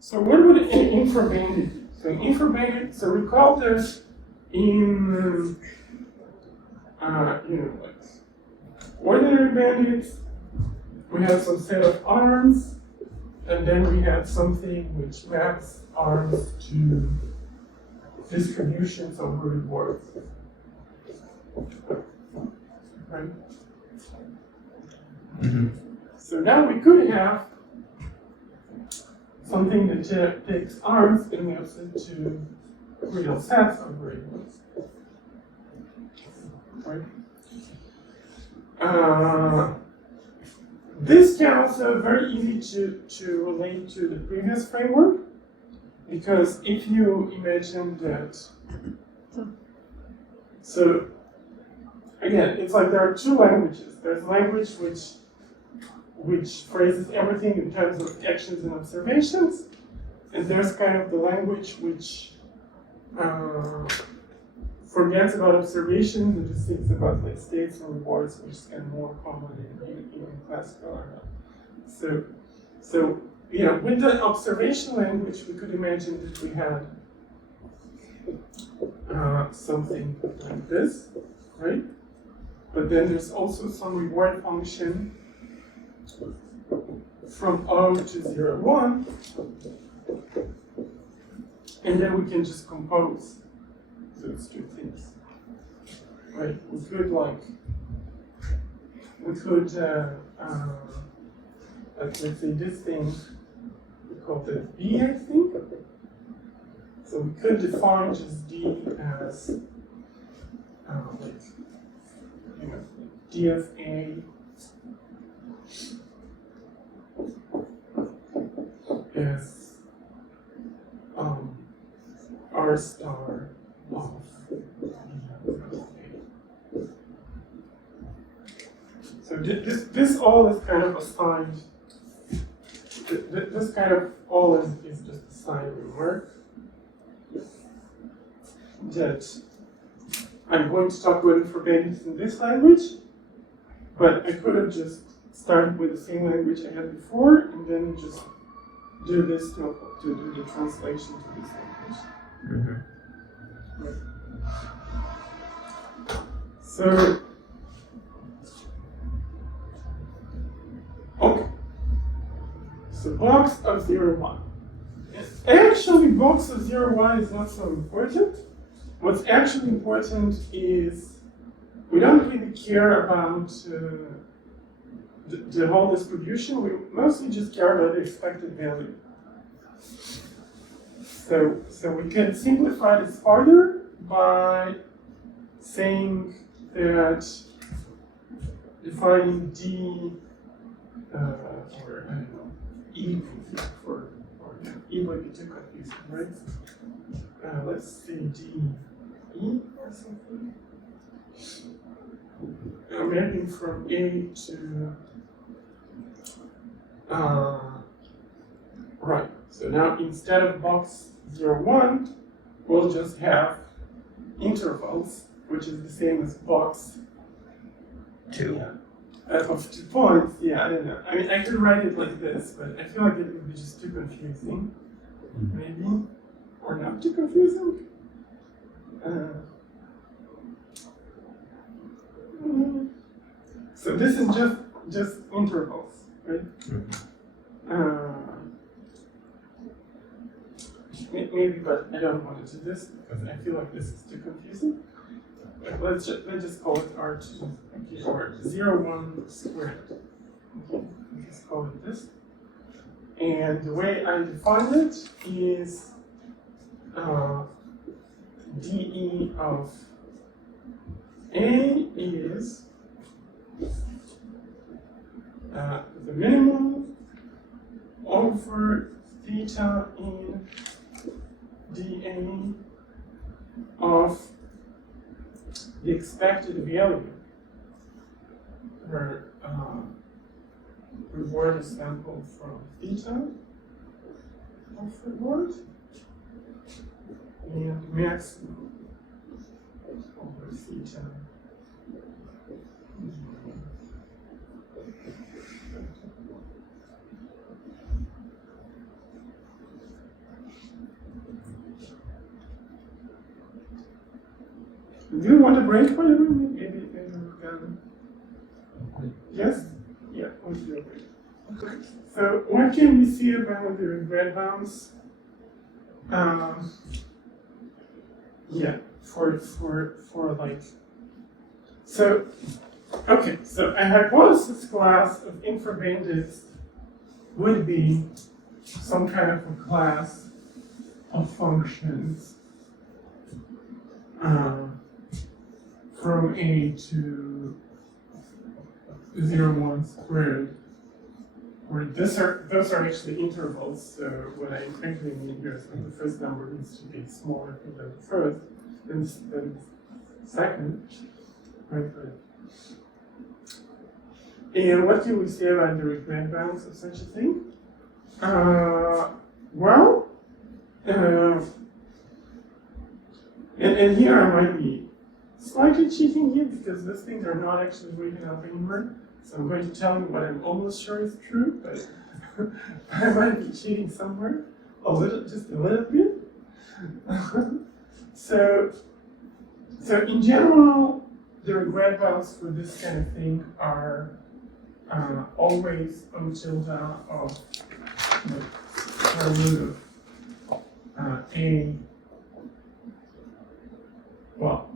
So what would an infra-bandit be? So an infra-bandit, so recall that in like ordinary bandits, we had some set of arms, and then we had something which maps arms to distributions of rewards. Right? Mm-hmm. So now we could have something that takes arms and maps it to real sets of rewards. Right? This can also very easy to relate to the previous framework, because if you imagine that, so again, it's like there are two languages. There's language which phrases everything in terms of actions and observations, and there's kind of the language which forgets about observations and just thinks about like states and rewards, which is kind of more common in classical art. So with the observation language, we could imagine that we had something like this, right? But then there's also some reward function from O to 0, 1, and then we can just compose those two things, right? We could let's say this thing, we call it B, I think. So we could define just D as D of A is R star of A. So this all is kind of assigned. This kind of all is just assigned rework that I'm going to talk about Infra-Bandits in this language, but I could have just started with the same language I had before and then just do this to do the translation to this language. Mm-hmm. Right. So, okay. So box of 0, 1. Actually, box of 0, 1 is not so important. What's actually important is we don't really care about the whole distribution. We mostly just care about the expected value. So we can simplify this further by saying that defining D or I don't know, E or E might be too confusing, right? Let's say D E or something. Mapping from A to right. So now instead of box 0, 1, we'll just have intervals, which is the same as box 2. Yeah. Of 2 points. Yeah, I don't know. I mean, I could write it like this, but I feel like it would be just too confusing, maybe, or not too confusing. So this is just intervals, right? Maybe, but I don't want to do this because I feel like this is too confusing. But let's just call it R2, okay, or 0, 1 squared. Okay, let's call it this. And the way I define it is dE of A is the minimum over theta in dA of the expected value where reward is sampled from theta of reward and maximum over theta. Do you want a break, by the way? Maybe we can. Yes? Yeah, we'll do a break. Okay. So, what can we see about the regret bounds? Yeah, for like. So, okay, so a hypothesis class of infra-Bandits would be some kind of a class of functions from A to 0, 1 squared, where those are actually intervals. So what I actually mean here is that the first number needs to be smaller than the first, than the second, right? And what can we say about the regret bounds of such a thing? Well, and here I might be slightly cheating here because these things are not actually written up anywhere. So I'm going to tell you what I'm almost sure is true, but I might be cheating somewhere, just a little bit. So in general, the regret bounds for this kind of thing are always O tilde of square root of A, well,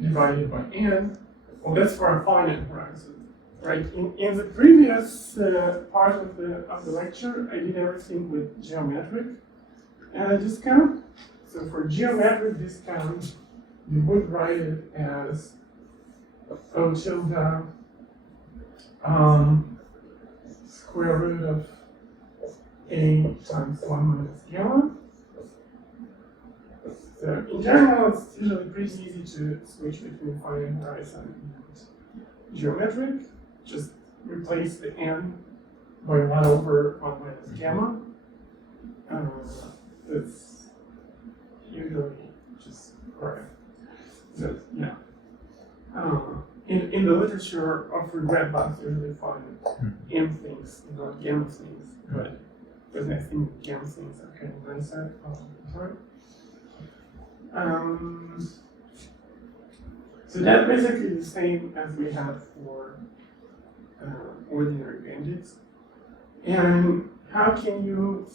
divided by n. Well, that's for a finite horizon, right? In the previous part of the lecture, I did everything with geometric discount. So for geometric discount, you would write it as O tilde square root of A times 1 minus gamma. So in general, it's usually pretty easy to switch between finite horizon and geometric. Just replace the n by 1 over 1 minus gamma. That's usually just correct. So yeah. In the literature of regret bounds, you usually find m things, not gamma things, but I think gamma things are kind of nicer. Sorry. So that's basically the same as we have for ordinary bandits. And how can you,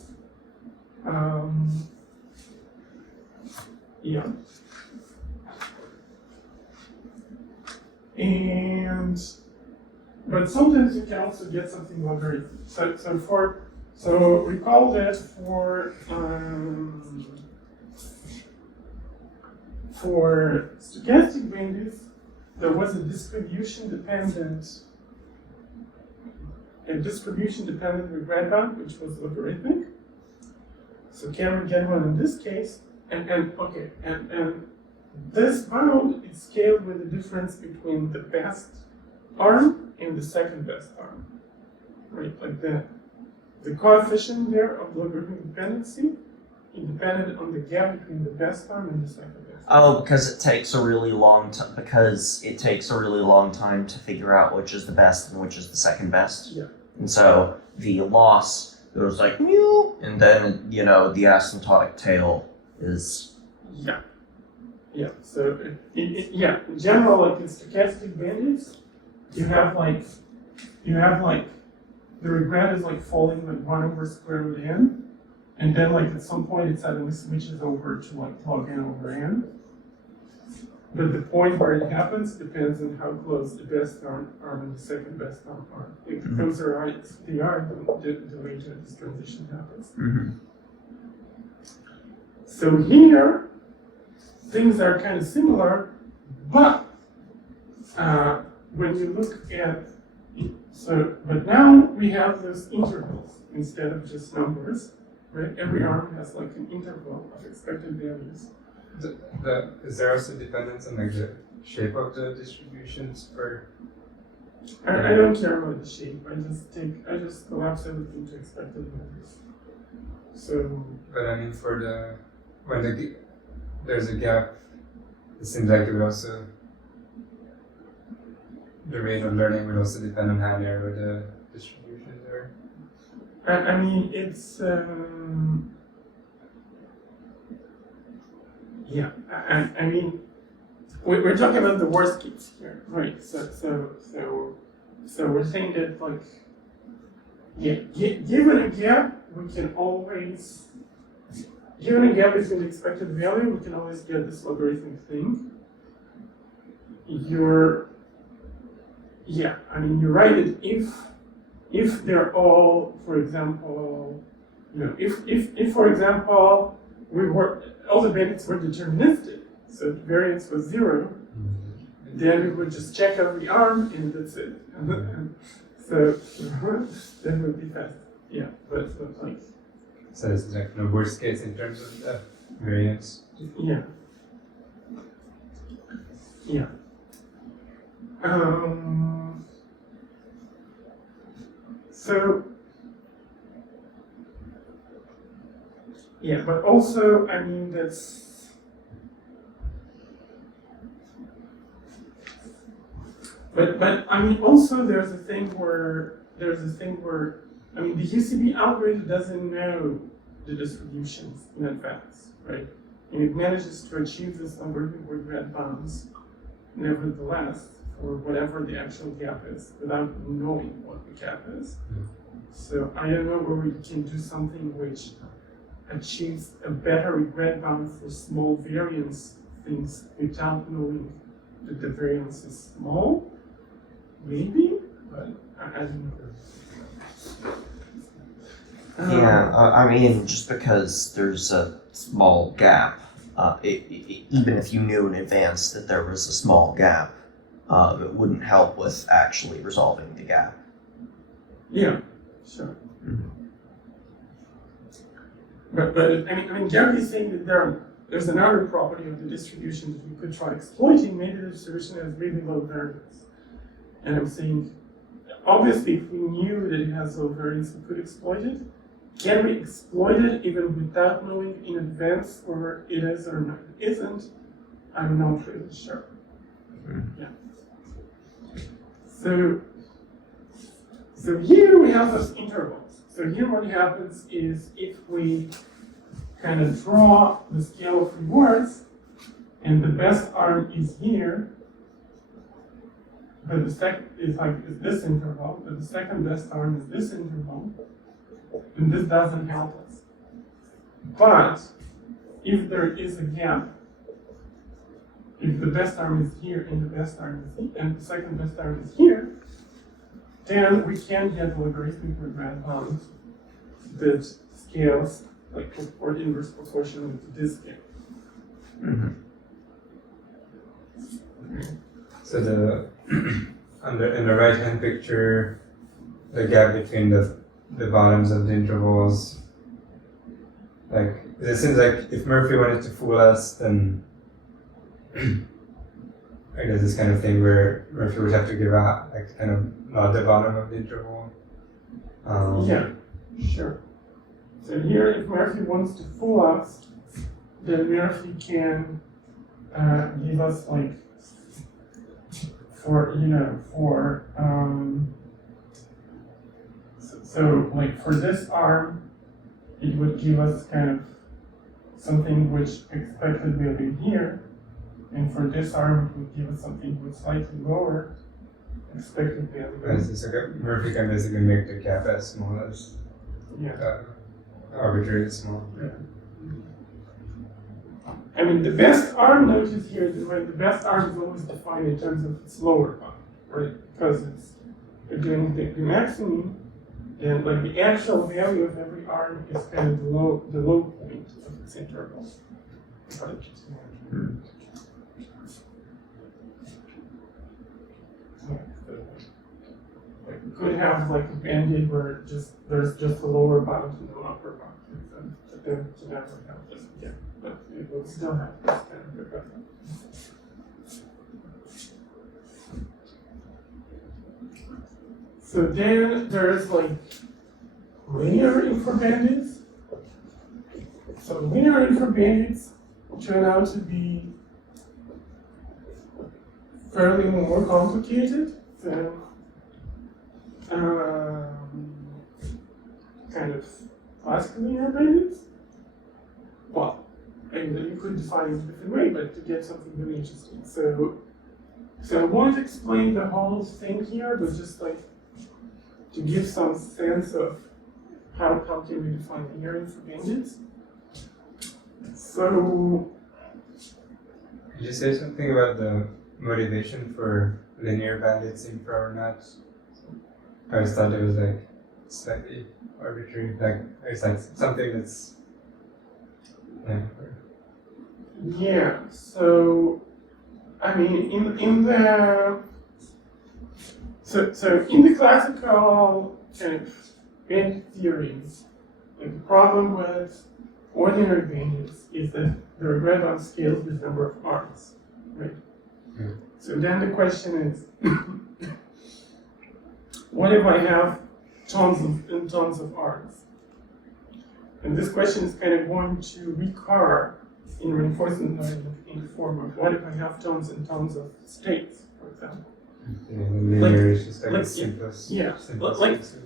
yeah. But sometimes you can also get something not very, so recall that for stochastic bandits, there was a distribution dependent regret bound, which was logarithmic. So can we get one in this case? And this bound is scaled with the difference between the best arm and the second best arm, right? Like the coefficient there of logarithmic dependency is dependent on the gap between the best arm and the second best arm. Oh, because it takes a really long time. Because it takes a really long time to figure out which is the best and which is the second best. Yeah. And so the loss goes like mew, and then the asymptotic tail is. Yeah. Yeah. So in general, like in stochastic bandits, you have like the regret is like falling like 1 over square root n, and then like at some point it suddenly switches over to like log n over n. But the point where it happens depends on how close the best arm and the second best arm are. If the closer they are, the later this transition happens. Mm-hmm. So here, things are kind of similar, but when you look at but now we have those intervals instead of just numbers, right? Every arm has like an interval of expected values. Is there also dependence on like the shape of the distributions for? I don't care about the shape. I just collapse everything to expected values. So. But I mean, when there's a gap, it seems like it would also. The rate of learning would also depend on how narrow the distributions are. I mean, it's yeah. I mean, we're talking about the worst case here, right? So we're saying that like, yeah, given a gap, we can always, given a gap between the expected value, we can always get this logarithmic thing. Yeah, I mean, you're right that if they're all, for example, if for example, all the bandits were deterministic, so the variance was 0, then we would just check every arm and that's it. So that would be fast. Yeah, but like. So this is like no worst case in terms of the variance. Yeah. Yeah. So, yeah, but also, I mean, that's, but I mean, also there's a thing where, I mean, the UCB algorithm doesn't know the distributions in advance, right? And it manages to achieve this logarithmic regret bounds, nevertheless, for whatever the actual gap is, without knowing what the gap is. So I don't know where we can do something which achieves a better regret bound for small variance things without knowing that the variance is small. Maybe, but I don't know. Yeah, I mean, just because there's a small gap, even if you knew in advance that there was a small gap, it wouldn't help with actually resolving the gap. Yeah, sure. Mm-hmm. But I mean, Gary is saying that there's another property of the distribution that we could try exploiting. Maybe the distribution has really low variance. And I'm saying, obviously, if we knew that it has low variance, we could exploit it. Can we exploit it even without knowing in advance whether it is or not isn't? I'm not really sure. Mm-hmm. Yeah. So here we have those intervals. So here what happens is if we kind of draw the scale of rewards, and the best arm is here, but the second is this interval, but the second best arm is this interval, then this doesn't help us. But if there is a gap, if the best arm is here and the best arm is here, and the second best arm is here, then we can get logarithmic regret bounds that scales like or inverse proportional to this scale. Mm-hmm. So in the right hand picture, the gap between the bottoms of the intervals, like it seems like if Murphy wanted to fool us, then I guess this kind of thing where Murphy would have to give out like kind of not the bottom of the interval. Yeah, sure. So here, if Murphy wants to fool us, then Murphy can give us like so like for this arm, it would give us kind of something which expected will be here, and for this arm, it would give us something with slightly lower expected value. So Murphy can basically make the gap as small as arbitrarily small. Yeah. I mean, the best arm, notice here that when the best arm is always defined in terms of its lower bound, right? Because you're doing the maximum, and like the actual value of every arm is kind of the low point of its interval. Right? Like we could have like a bandit where there's just a lower bound and no upper bound, but then to never have this again. But it will still have this kind of regression. So then there's like linear infra-bandits. So linear infra-bandits turn out to be fairly more complicated than kind of classical linear bandits. Well, and you could define it a different way, but to get something really interesting. So I won't explain the whole thing here, but just like to give some sense of how can we define linear Infra-Bandits. So, Could you say something about the motivation for linear bandits infra or not? I always thought it was like slightly arbitrary, like it's like something that's yeah, so I mean in the classical kind of bandit theories, like the problem with ordinary bandits is that the regret scales with number of arms, right? Mm. So then the question is, what if I have tons of arms? And this question is kind of going to recur in reinforcement learning in the form of what if I have tons and tons of states, for example. linear is just like like- the simplest. yeah, simplest like- case.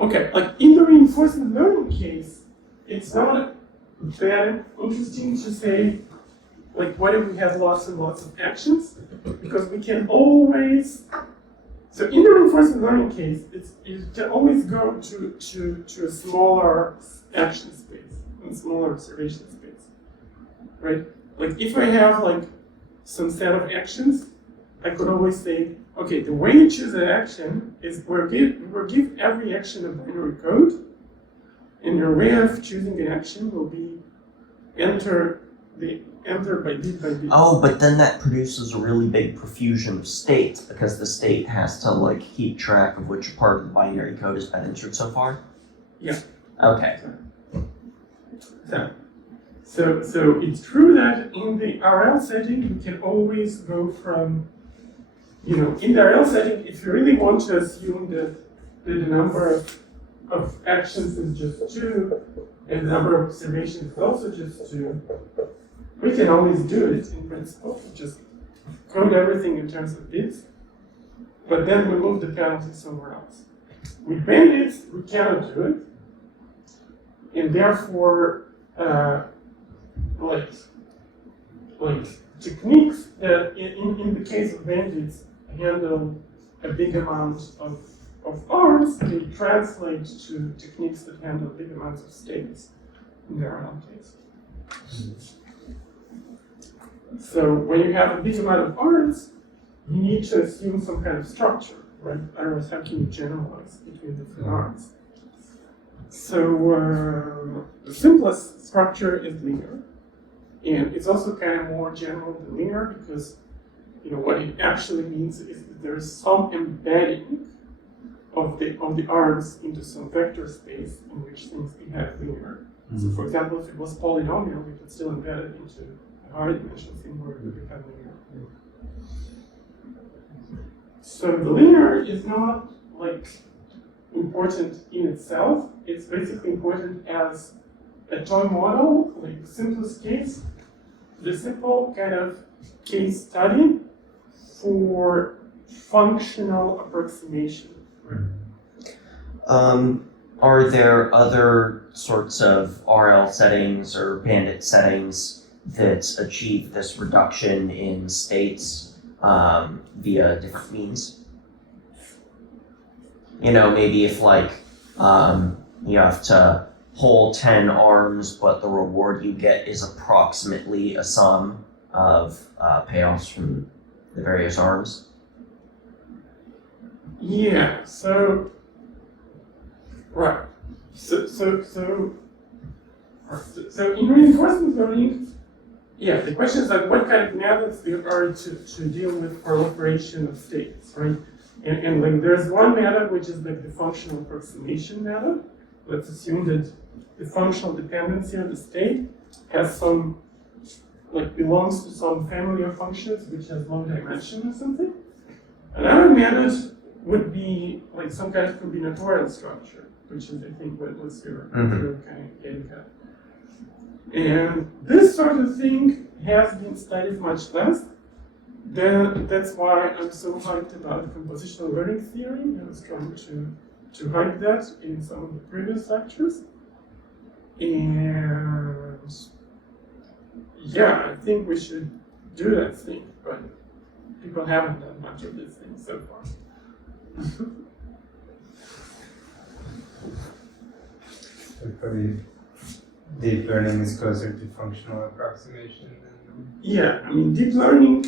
Okay, like in the reinforcement learning case, it's not that interesting to say, like, what if we have lots and lots of actions? Because we can always, so in the reinforcement learning case, you can always go to a smaller action space, a smaller observation space, right? Like if I have like some set of actions, I could always say, okay, the way you choose an action is we'll give every action a binary code, and your way of choosing an action will be enter by bit by bit. Oh, but then that produces a really big profusion of states because the state has to like keep track of which part of the binary code has been entered so far? Yeah. Okay. So it's true that in the RL setting you can always go from, in the RL setting, if you really want to assume that the number of actions is just 2 and the number of observations is also just 2, we can always do it in principle, just code everything in terms of bits, but then we move the penalty somewhere else. With bandits, we cannot do it, and therefore, like techniques that in the case of bandits handle a big amount of arms, they translate to techniques that handle big amounts of states in their own case. So when you have a big amount of arms, you need to assume some kind of structure, right? Otherwise, how can you generalize between different arms? So the simplest structure is linear, and it's also kind of more general than linear because what it actually means is that there is some embedding of the arms into some vector space in which things behave linear. Mm-hmm. So for example, if it was polynomial, we could still embed it into a higher dimensional thing where it would become linear. So the linear is not like important in itself. It's basically important as a toy model, like the simplest case, the simple kind of case study for functional approximation. Are there other sorts of RL settings or bandit settings that achieve this reduction in states via different means? Maybe if you have to pull 10 arms, but the reward you get is approximately a sum of payoffs from the various arms. Yeah, so right. So in reinforcement learning, yeah, the question is like what kind of methods there are to deal with proliferation of states, right? And like there's one method which is like the functional approximation method. Let's assume that the functional dependency of the state has some, belongs to some family of functions which has low dimension or something. Another method would be like some kind of combinatorial structure, which is I think what you're kind of getting at. And this sort of thing has been studied much less. That's why I'm so hyped about compositional learning theory. I was trying to hype that in some of the previous lectures. And yeah, I think we should do that thing, but people haven't done much of this thing so far. Probably deep learning is closer to functional approximation than. Yeah, I mean, deep learning,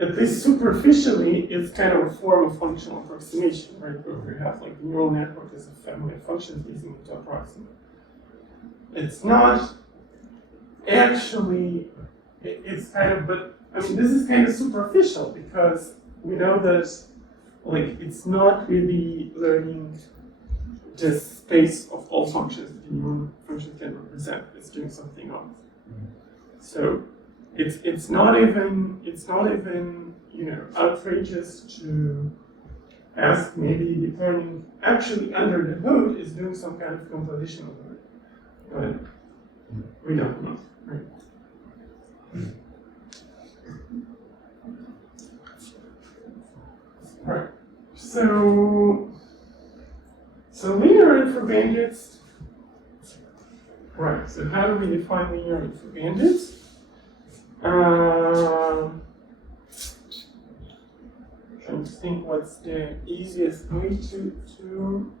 at least superficially, is kind of a form of functional approximation, right? Where we have like the neural network as a family of functions using it to approximate. It's not actually, it's kind of, but I mean, this is kind of superficial because we know that, like, it's not really learning the space of all functions that the neural function can represent. It's doing something else. So it's not even outrageous to ask maybe deep learning actually under the hood is doing some kind of compositional work, but we don't know, right? Right. So linear infra-bandits. Right. So how do we define linear infra-bandits? Trying to think what's the easiest way to do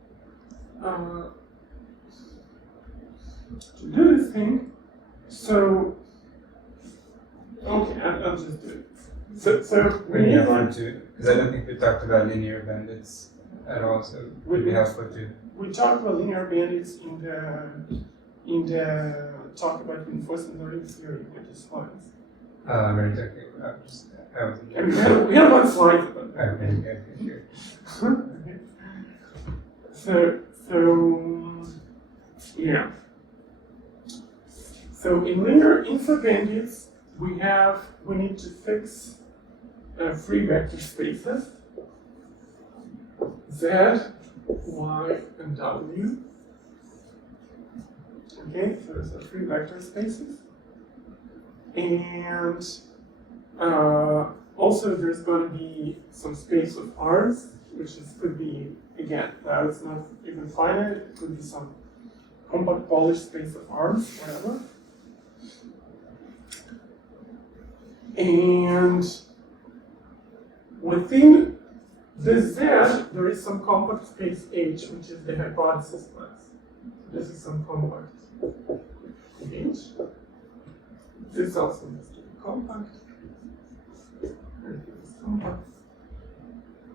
this thing. So, okay, I'll just do it. So we Maybe need helpful like, to, because I don't think we talked about linear bandits at all, so it would be helpful to. we talked about linear bandits in the talk about reinforcement learning theory with the slides. Right, okay, I wasn't And we had one slide about that. Okay, sure. So yeah. So in linear infra-bandits, we need to fix three vector spaces: Z, Y, and W. Okay, so there's three vector spaces, and also there's going to be some space of R's, could be, again, now it's not even finite. It could be some compact Polish space of R's, whatever. And within the Z, there is some compact space H, which is the hypothesis class. This is some compact H. This also needs to be compact. This is compact.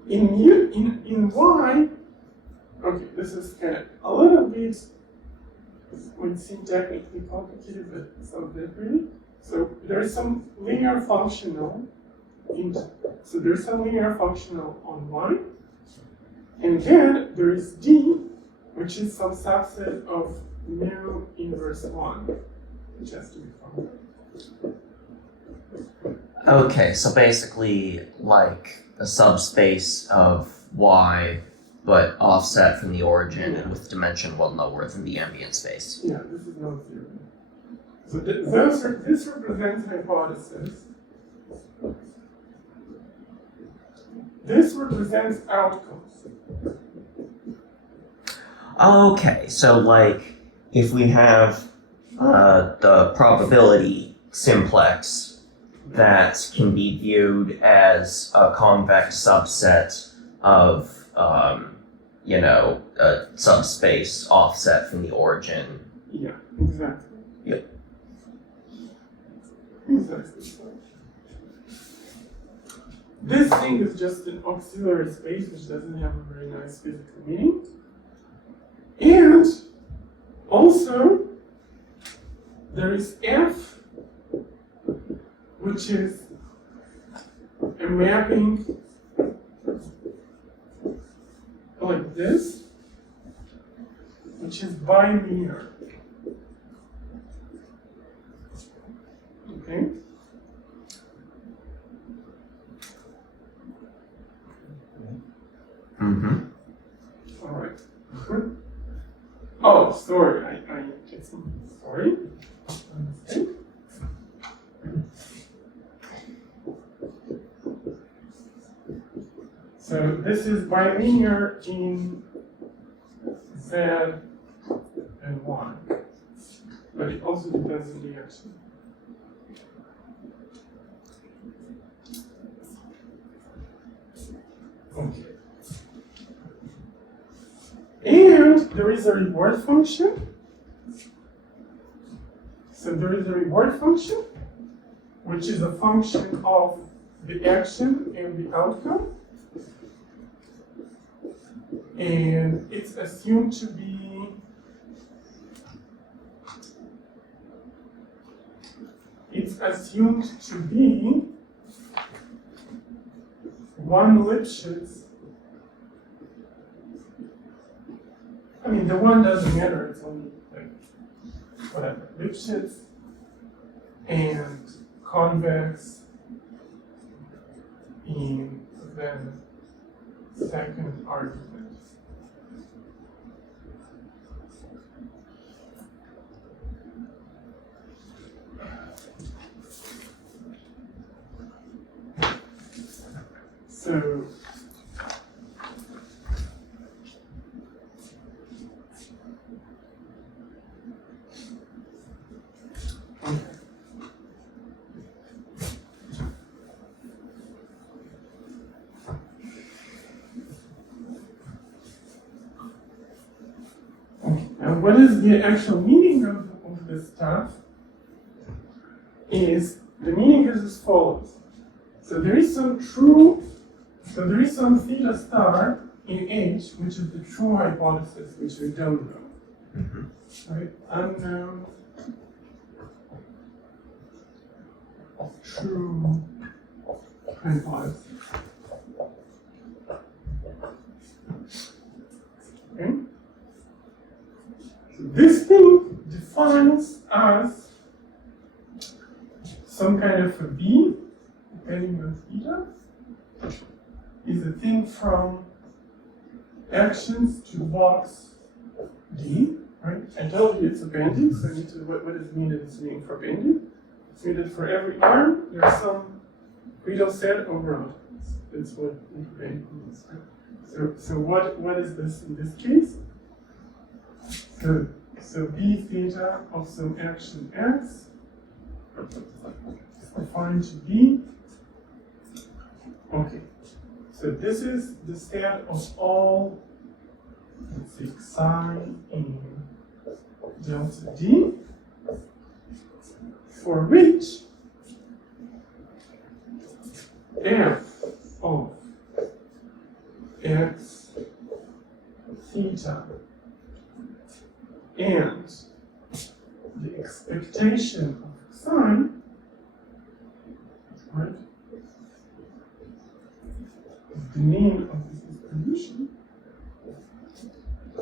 In Y, okay, this is kind of a little bit, would seem technically complicated, but it's not that really. So there is some linear functional on Y, and then there is D, which is some subset of mu inverse 1, which has to be compact. Okay, so basically like a subspace of Y, but offset from the origin and with dimension one lower than the ambient space. Yeah, this is non-zero. So this represents hypothesis. This represents outcomes. Okay, so like if we have the probability simplex that can be viewed as a convex subset of a subspace offset from the origin. Yeah, exactly. Yep. Exactly. This thing is just an auxiliary space which doesn't have a very nice physical meaning. And also, there is F, which is a mapping like this, which is bilinear. Okay? Mm-hmm. All right. Oh, sorry. I did some. Sorry. Mistake. So this is bilinear in Z and Y, but it also depends on the action. there is a reward function. So there is a reward function, which is a function of the action and the outcome. And it's assumed to be one Lipschitz. I mean, the one doesn't matter, it's only like, whatever, Lipschitz and convex in the second argument. So, and what is the actual meaning of this stuff? Is the meaning is as follows. So there is some theta star in H, which is the true hypothesis, which we don't know. Right? Unknown true hypothesis. Okay? So this thing defines as some kind of a B, depending on theta, is a thing from actions to box D, right? I told you it's a bandit, so I need to, what does it mean that it's an infra-bandit? It means that for every arm, there's some real set over outcomes. That's what infra-bandit means, right? So what is this in this case? So B theta of some action X is defined to be, okay, so this is the set of all, let's say, psi in delta D, for which f of x theta and the expectation of psi, right, the mean of this distribution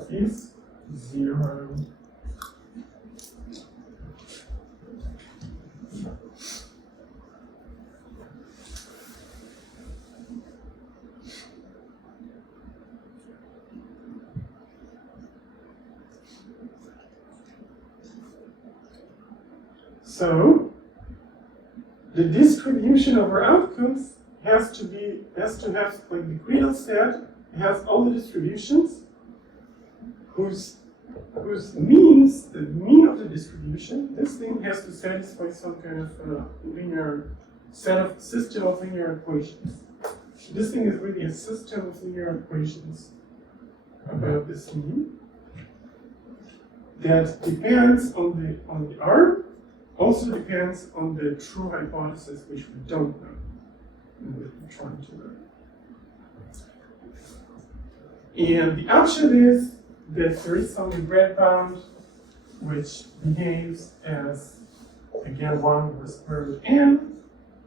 is 0. So the distribution over outcomes has to have like the Greidel set has all the distributions whose means, the mean of the distribution, this thing has to satisfy some kind of linear system of linear equations. This thing is really a system of linear equations about this mean that depends on the R, also depends on the true hypothesis, which we don't know, and we're trying to learn. And the upshot is that there is some breadbound which behaves as, again, 1 over square root n,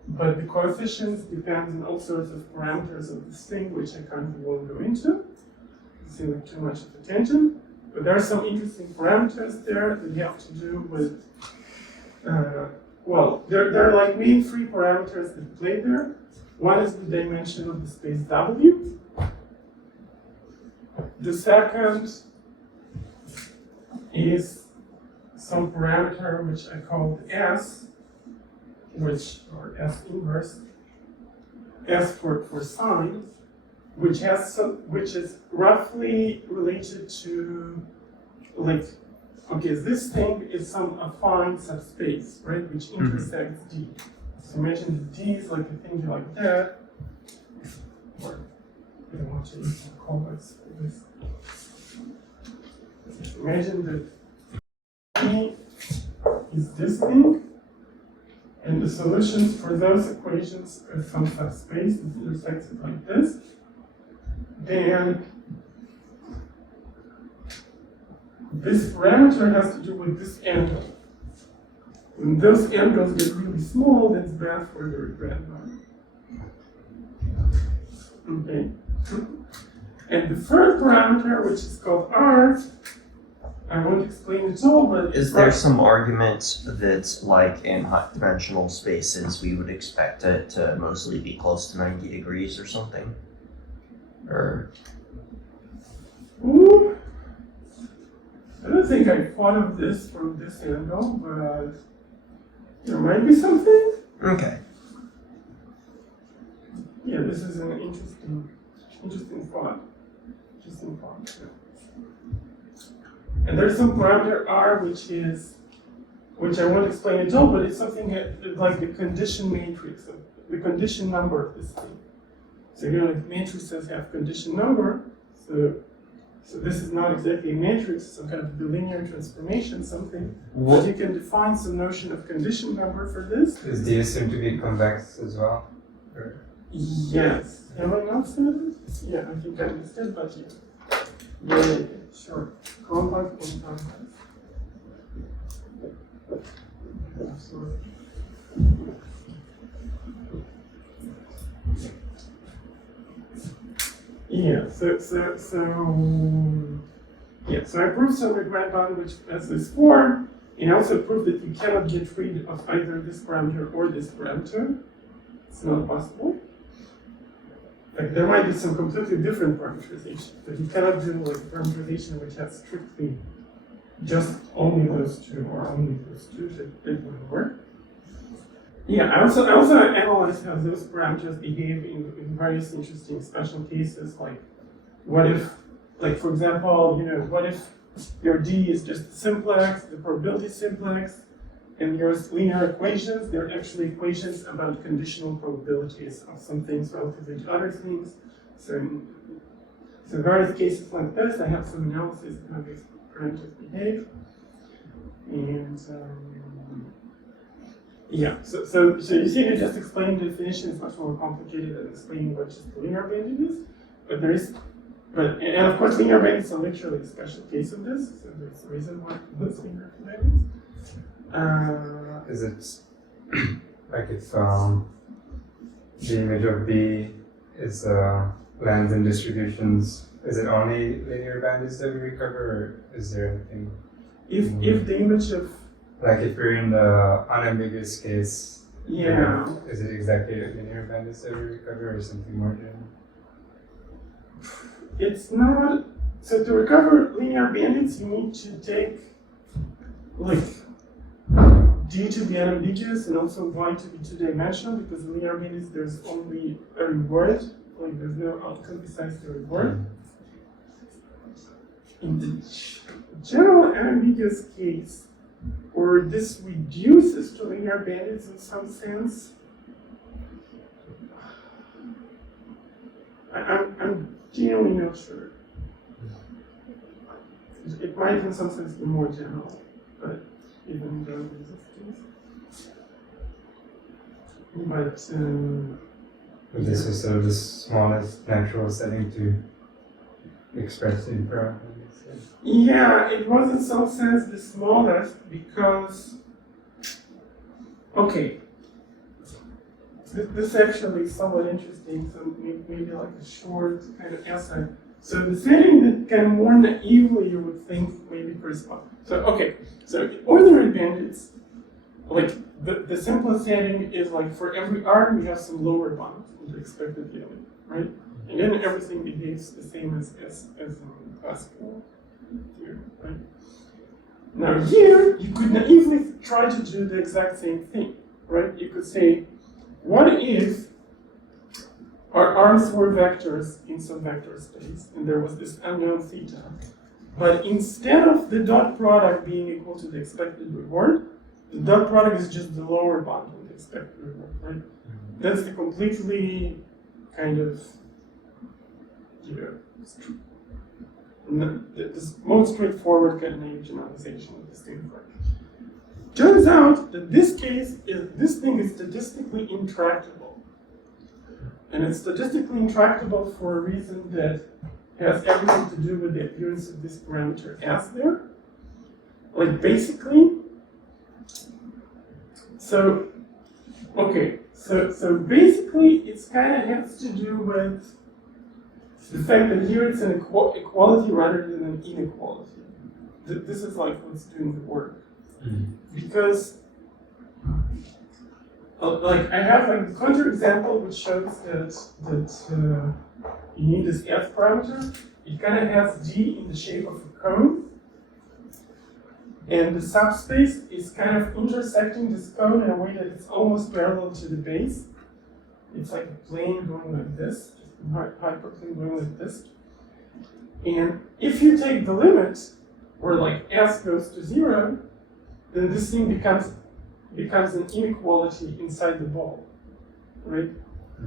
but the coefficients depend on all sorts of parameters of this thing, which I kind of won't go into. It seems like too much of attention. But there are some interesting parameters there that have to do with, well, there are like main 3 parameters that play there. One is the dimension of the space W. The second is some parameter which I called S, or S inverse, S for sign, which is roughly related to, like, okay, this thing is some affine subspace, right, which intersects D. So imagine that D is like a thing like that, or I don't want to use some callbacks for this. Imagine that E is this thing, and the solutions for those equations are some subspace that intersects it like this. Then this parameter has to do with this angle. When those angles get really small, that's bad for your grad line. Okay. And the third parameter, which is called R, I won't explain it all, but Is there some argument that, like in high dimensional spaces, we would expect it to mostly be close to 90 degrees or something? Or Ooh, I don't think I thought of this from this angle, but there might be something. okay. Yeah, this is an interesting thought. Interesting thought. Yeah. And there's some parameter R, which I won't explain at all, but it's something like the condition matrix, the condition number of this thing. So you know, like matrices have condition number, so this is not exactly a matrix, it's some kind of bilinear transformation, something. But you can define some notion of condition number for this. Is D assumed to be convex as well? Or? Yes. Have I not said it? Yeah, I think I understood, but yeah. Yeah, sure. Compact and convex. Absolutely. Yeah, so I proved some grad bond which has this form, and I also proved that you cannot get rid of either this parameter or this parameter. It's not possible. Like there might be some completely different parameterization, but you cannot do like parameterization which has strictly just only those two or only those two. That wouldn't work. Yeah, I also analyzed how those parameters behave in various interesting special cases. Like, what if, like for example, what if your D is just simplex, the probability simplex, and your linear equations, they're actually equations about conditional probabilities of some things relative to other things. So in various cases like this, I have some analysis of how these parameters behave. And yeah, so you see, I just explained the definition is much more complicated than explaining what just the linear bandit is. And of course, linear bandits are literally a special case of this. So there's a reason why it's linear bandits. Is it like if the image of B is lands in distributions, is it only linear bandits that we recover, or is there anything? If the image of like if you're in the unambiguous case, yeah, is it exactly linear bandits that we recover, or something more general? It's not. So to recover linear bandits, you need to take like D to be unambiguous and also Y to be two-dimensional, because in linear bandits there's only a reward, like there's no outcome besides the reward. In the general unambiguous case, or this reduces to linear bandits in some sense, I'm genuinely not sure. It might in some sense be more general, but even though it is case. But this is sort of the smallest natural setting to express infra. yeah, it was in some sense the smallest because, okay, this actually is somewhat interesting, so maybe like a short kind of essay. So the setting that kind of more naively you would think maybe corresponds. So okay, so in ordinary bandits, like the simplest setting is like for every R we have some lower bound in the expected value, right? And then everything behaves the same as classical here, right? Now here you could naively try to do the exact same thing, right? You could say, what if our R's were vectors in some vector space, and there was this unknown theta, but instead of the dot product being equal to the expected reward, the dot product is just the lower bound of the expected reward, right? That's the completely kind of, This most straightforward kind of naive generalization of this thing. Turns out that this thing is statistically intractable. And it's statistically intractable for a reason that has everything to do with the appearance of this parameter S there. Like basically, so basically it's kind of has to do with the fact that here it's an equality rather than an inequality. This is like what's doing the work. Because like I have like the counterexample which shows that you need this F parameter. It kind of has G in the shape of a cone. And the subspace is kind of intersecting this cone in a way that it's almost parallel to the base. It's like a plane going like this, a hyperplane going like this. And if you take the limit, where like S goes to 0, then this thing becomes an inequality inside the ball, right?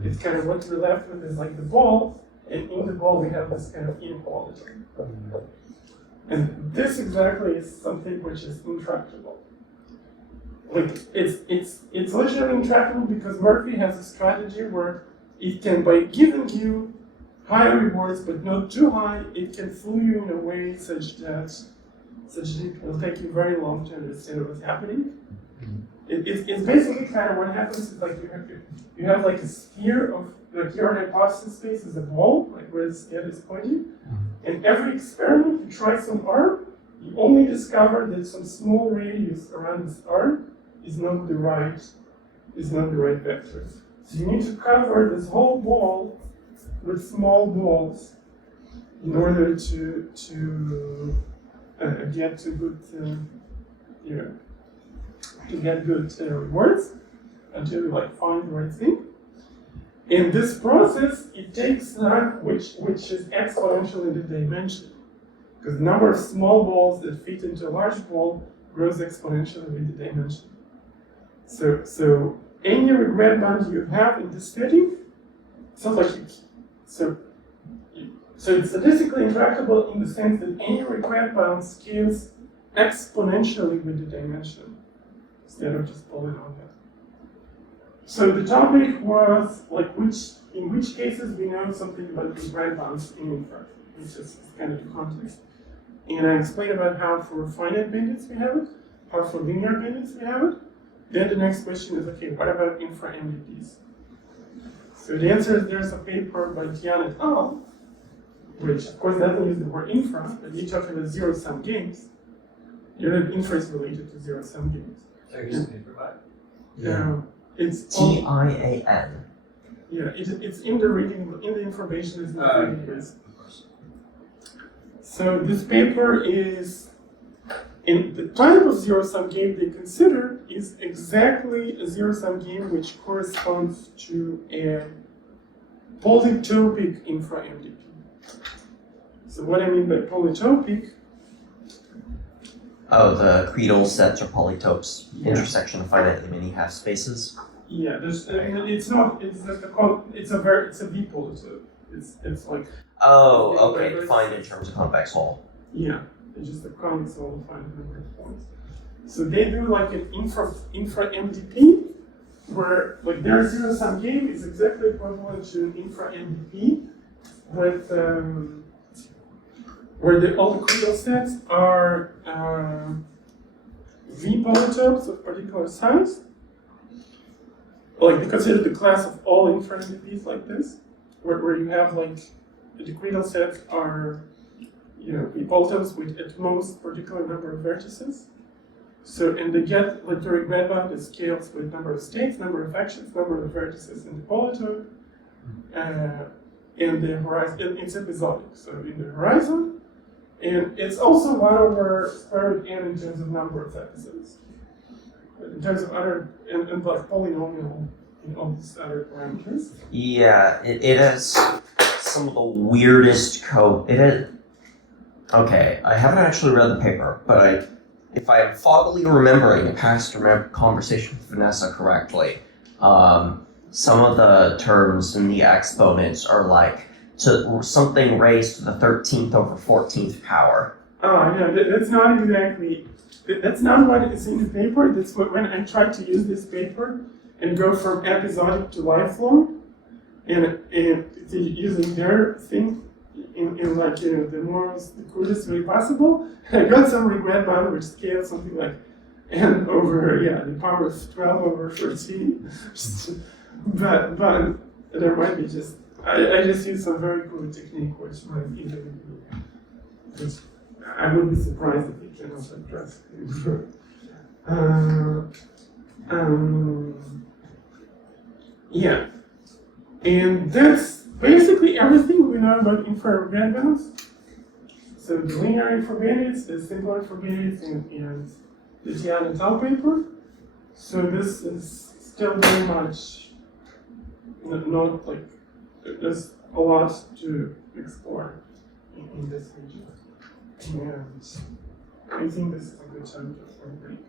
It's kind of what we're left with is like the ball, and in the ball we have this kind of inequality. And this exactly is something which is intractable. Like it's literally intractable because Murphy has a strategy where it can, by giving you high rewards but not too high, it can fool you in a way such that it will take you very long to understand what's happening. It's basically kind of what happens is like you have like a sphere of like your hypothesis space is a ball, like where the scale is pointing, and every experiment you try some arm, you only discover that some small radius around this arm is not the right vector. So you need to cover this whole ball with small balls in order to get to good to get good rewards until you like find the right thing. In this process, it takes time which is exponential in the dimension, because the number of small balls that fit into a large ball grows exponentially with the dimension. So any regret bound you have in this setting, so it's statistically intractable in the sense that any regret bound scales exponentially with the dimension instead of just pulling on that. So the topic was like in which cases we know something about regret bounds in infra, which is kind of the context. And I explained about how for finite bandits we have it, how for linear bandits we have it. Then the next question is, okay, what about infra-MDPs? So the answer is there's a paper by Tian et al., which of course doesn't use the word infra, but you talk about zero-sum games. You know that infra is related to zero-sum games. So here's the paper by? Yeah. It's TIAN. Yeah, it's in the reading, in the information is in the reading list. Of course. So this paper is, in the type of zero-sum game they consider is exactly a zero-sum game which corresponds to a polytopic infra-MDP. So what I mean by polytopic, Oh, the creedal sets or polytopes, intersection of finitely many half spaces. yeah, there's, it's not, it's just it's a V polytope. It's like, Oh, okay, defined in terms of convex hull. yeah, it's just a convex hull defined number of points. So they do like an infra-MDP, where like their zero-sum game is exactly equivalent to an infra-MDP, with where all the creedal sets are V polytopes of particular size. Like they consider the class of all infra-MDPs like this, where you have like the creedal sets are V polytopes with at most particular number of vertices. So and they get like the regret bound that scales with number of states, number of actions, number of vertices in the polytope, and the horizon. It's episodic, so in the horizon. And it's also 1 over square root n in terms of number of episodes. In terms of other, and like polynomial in all these other parameters. Yeah, it has some of the weirdest code. Okay, I haven't actually read the paper, but if I'm foggily remembering a past conversation with Vanessa correctly, some of the terms in the exponents are like So something raised to the 13th over 14th power. Oh, no, that's not exactly, that's not what is in the paper. That's what, when I tried to use this paper and go from episodic to lifelong, and using their thing in like, you know, the crudest way possible, I got some regret boundary scale, something like n over, the power of 12 over 13. but there might be just, I just used some very cool technique which might even be, which I would be surprised if it cannot address. Yeah. And that's basically everything we know about infra-Bandits. So the linear infra-Bandits, the simple infra-Bandits, and the Tian and Tau paper. So this is still very much not like, there's a lot to explore in this region. And I think this is a good time for a break.